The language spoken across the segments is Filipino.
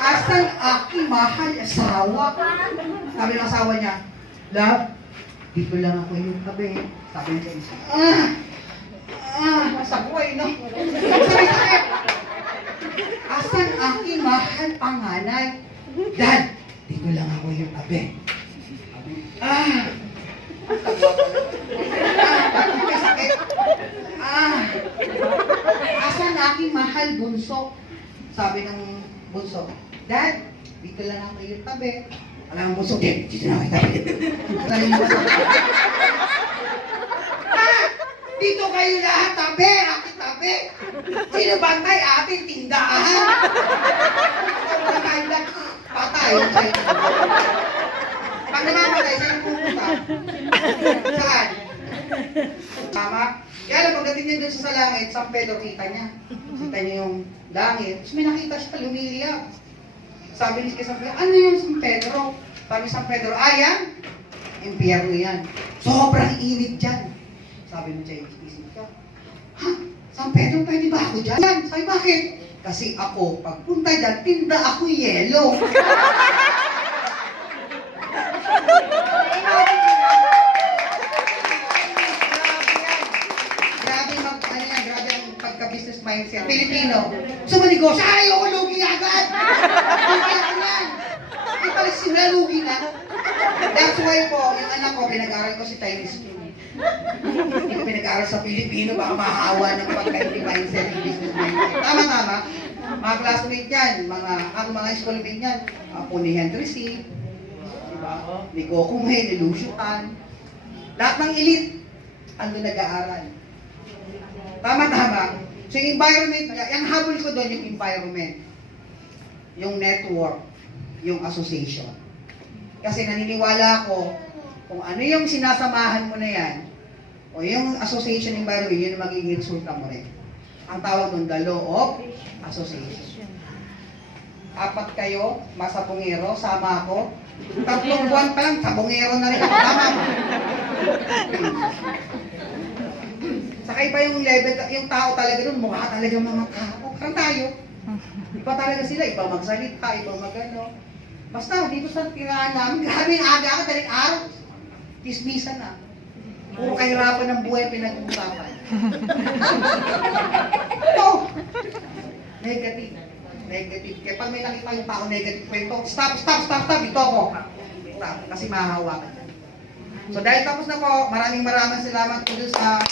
Asan aking mahal asawa? Sabi ng asawa niya, Love, dito lang ako yung tabi. Sabi niya sa isa, nasa buhay, no? Sakit. Asan aking mahal panganay? Dad, dito lang ako yung tabi. May sakit. Asan aking mahal bunso? Sabi ng bunso, Dad, dito lang ako yung tabi. Alam mo bunso, dito lang ako yung tabi. Dito kayo lahat tabi, aking tabi. Sino bantay ating tindahan? Patay. Pag namamatay, saan pupunta? Saan? Tama? Kaya lang, pagdating niya doon sa langit, San Pedro, kita niya. Kita niya yung langit. Tapos may nakita siya, lumiliyap. Sabi niya kay San Pedro, ano yung San Pedro? Sabi San Pedro, yan? Impyerno yan. Sobrang init dyan. Sabi mo siya, isip ka, San Pedro, pwede ba ako dyan? Sabi, bakit? Kasi ako, pagpunta dyan, tinda ako yelo. Grabe ang pagka-business mindset. Pilipino. So, manegosyo, ayoko, lugi agad. Lugi ako yan. Ay, pala sila, lugi na. That's why po, yung anak ko, pinag-aral ko si Chinese school. Hindi ko pinag-aral sa Pilipino, baka mahawa ng pagka-hindi mindset, yung business mindset. Tama. Mga classmate yan, mga schoolmate yan. Ako ni Henry C. Diba? Ni Coco May, ni Lucio Tan. Lahat ng elite, ando nag-aaral. Tama. So yung environment, yung habol ko doon yung environment, yung network, yung association. Kasi naniniwala ako, kung ano yung sinasamahan mo na yan, o yung association environment, yun ang magiging resulta mo rin. Ang tawag doon, the law of association. 4 kayo, masapungero, sama ako. 3 buwan pa lang, sabungero na rin ako. Tama mo. Saka iba yung level, yung tao talaga doon, mukha talaga mga tao. Karang tayo. Iba talaga sila, iba magsalita, iba magano. Basta, dito sa tirahan namin, grabe yung aga ka, daling araw. Tismisan na. Puro kahirapan ng buhay pinag-uusapan. Ito! Negative. Kaya pag may nakita yung tao negative kwento, stop! Ito ako. Stop. Kasi mahahawakan yan. So dahil tapos na po, maraming salamat po dun sa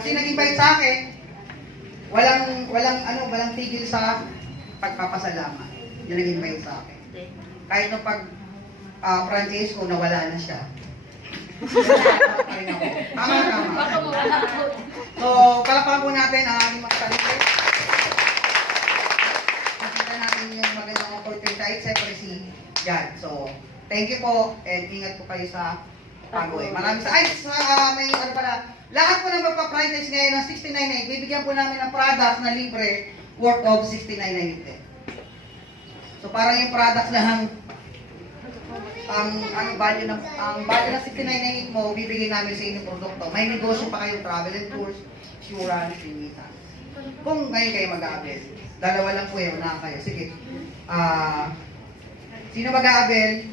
kasi nag-invite sa akin, walang tigil sa pagpapasalamat. Yung nag-invite sa akin. Kahit nung franchise ko, nawala na siya. Tama. So, palakpakan po natin ang aking mga sarili. Nakita natin yung magandang opportunity. Except for si Jan. So, thank you po and ingat po kayo sa pag-uwi. Maraming may ano pala. Lahat po ng magpa-franchise ngayon ng 69.9, bibigyan po namin ng products na libre worth of 69.9. So parang yung products lang ang value ng 69.9 mo, bibigyan namin sa inyong produkto. May negosyo pa kayong travel and tours, insurance, remittance. Kung ngayon kayo mag-aabel, dalawa lang po yun, na kayo. Sige. Sino mag-aabel?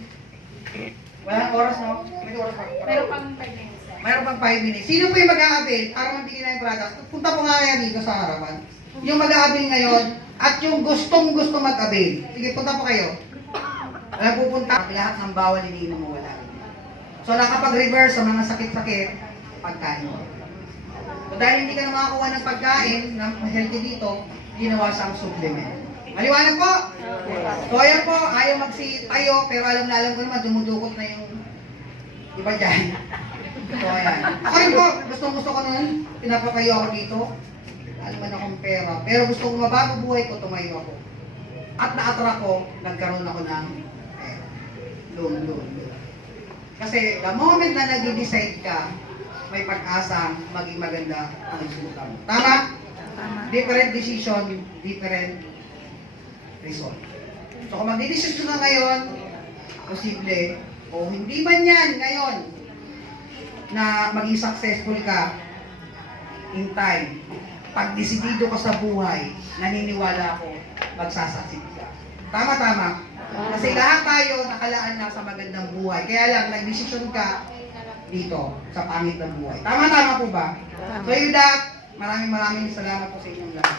Walang oras, no? May oras pa. Pero pang 5 minutes. Mayroon pang 5 minutes. Sino po yung mag-aabil para mabigyan na yung product? Punta po nga kaya dito sa harapan. Yung mag-aabil ngayon at yung gustong-gusto mag-abil. Sige, punta po kayo. Wala pupunta. Lahat ng bawal hindi mo mawala. So nakapag-reverse sa mga sakit-sakit, pagkain. So dahil hindi ka na makakuha ng pagkain na healthy dito, ginawa siyang supplement. Maliwanag po? So ayan po, ayaw tayo, pero alam ko naman, dumudukot na yung iba dyan. So, ayan. Ako rin po, gusto ko nun, pinapakayo ako dito. Alam man akong pera. Pero gusto ko mabago buhay ko, tumayo ako. At na-attract ko, nagkaroon ako ng pera. Loan. Kasi the moment na nag-decide ka, may pag-asang maging maganda ang resulta mo. Tama? Different decision, different result. So kung mag-decision ka ngayon, posible, o hindi man yan ngayon, na maging successful ka in time. Pag desidido ka sa buhay, naniniwala ako, magsasucceed ka. Tama. Kasi lahat tayo nakalaan na sa magandang buhay. Kaya lang, nag-desisyon ka dito, sa pangit ng buhay. Tama po ba? So, with that, maraming salamat po sa inyong lahat.